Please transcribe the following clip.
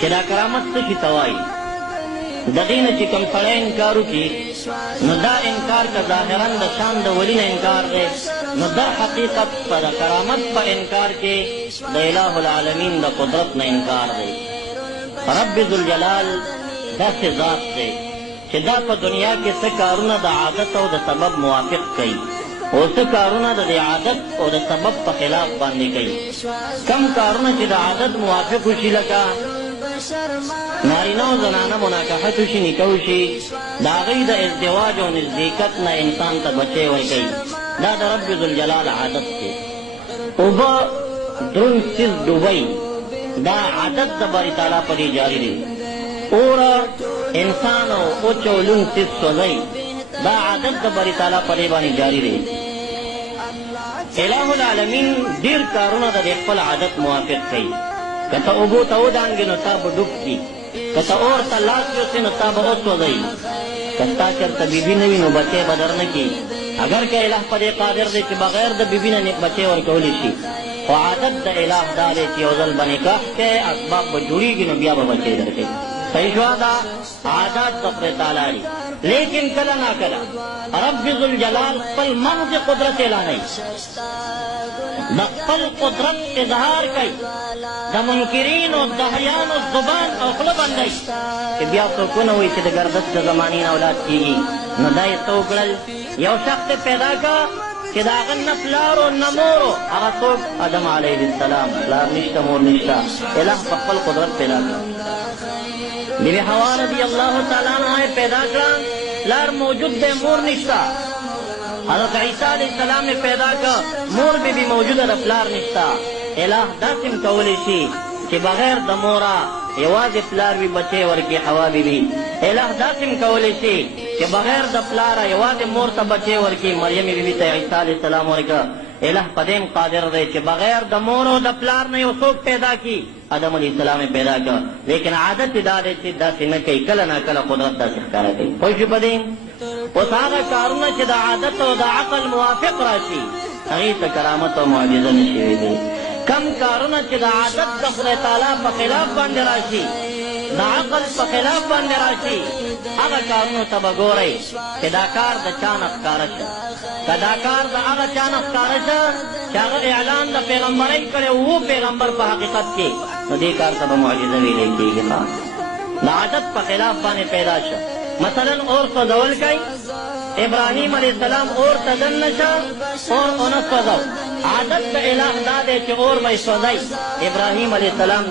چې دا کرامت څه شي ته وایي. د دې نه چې کوم سړی انکار وکړي نو دا انکار که ظاهرا د شان د ولي نه انکار دی، نو دا حقیقت په د کرامت په انکار کې د اله العالمین د قدرت نه انکار دی. رب ذوالجلال داسې ذات دی چې دا په دنیا کې څه کارونه د عادت او د سبب موافق کوي او څه کارونه د عادت او د سبب په خلاف باندې کوي. کم کارونه چې د عادت موافق وشي لکه نارینه او زنانه مناکحت وشي، نکاح وشي، د هغوی د ازدواج او نزدېکت نه انسان ته بچی ورکوي، دا د رب ذوالجلال عادت دی. اوبه دروند څیز ډوبئ، دا عادت د باري تعالی په دې جاري دی. اوره انسان او اوچ او لوند څیز سوځئ، دا عادت د باري تعالی په دې باندې جاري دی. اله العالمین ډېر کارونه د دې خپل عادت موافق کوي. که ته اوبو ته ودانګې نو تا به ډوب کړي، که ته اور ته لاس یوسې نو تا به وسوځئ، که ستا چېرته بیبي نه وي نو بچی به در نه کړي. اگر که اله په دې قادر دی چې بغیر د بیبي نه بچی ورکولی شي، خو عادت د اله دا دی چې یو ځل به نکاح کوي، اسباب به جوړېږي نو بیا به بچی درکوي. صحیح شوه؟ دا عادات د خدای تعالی دي. لیکن کله ناکله رب ذوالجلال خپل محض قدرت اعلانوي، د خپل قدرت اظهار کوي، د منکرینو دهریانو زبان او خوله بندوي چې بیا څوک ونه وایي چې د ګردش د زمانې نه اولاد کېږي. نو دا یې څه وکړل؟ یو شخص پیدا که چې د هغه نه پلارو نه مورو، هغه څوک؟ آدم علیه السلام. پلار نشته، مور نشته، اله په خپل قدرت پیدا کړه. بیبي حوا رضی الله تعالی عنها پیدا کړه، پلار موجود دی، مور نشته. حضرت عیسی علیه السلام پیدا کړه، مور بیبي موجوده ده، پلار نشته. اله داسې هم کولی شي چې بغیر د موره یوازې پلار وي بچی ورکړي حوا بیبي. اله داسې هم کولی شي چې بغیر د پلاره یوازې مور ته بچی ورکړي، مریم بیبي ته عیسی علیه السلام ورکړه. اله په دې قادر دی چې بغیر د مور او د پلار نه یو څوک پیدا کړي. آدم علیه السلام پیدا کړه، لیکن عادت یې دا دی چې داسې نه کوي، کله ناکله قدرت داسې ښکاره کوي. پوه شو په دې؟ اوس هغه کارونه چې د عادت او د عقل موافق راشي هغې ته کرامت او معجزه نه شوي دي. کم کارونه چې د عادت د خدای تعالی په خلاف باندې راشي، د عقل په خلاف باندې راشي، هغه کارونو ته به ګورئ چې دا کار د چا نه ښکاره شه. که دا کار د هغه چا نه ښکاره شه چې هغه اعلان د پیغمبرۍ کړی و پیغمبر په حقیقت کې، نو دې کار ته به معجزه ویلی کېږي. د عادت په خلاف باندې پیدا شه. مثلا اور سوځول کوي، ابراهیم علیه السلام اور ته دننه شه، اور ونه سوځو. عادت د اله دا دی چې اور به یې سوځئ. ابراهیم علیه السلام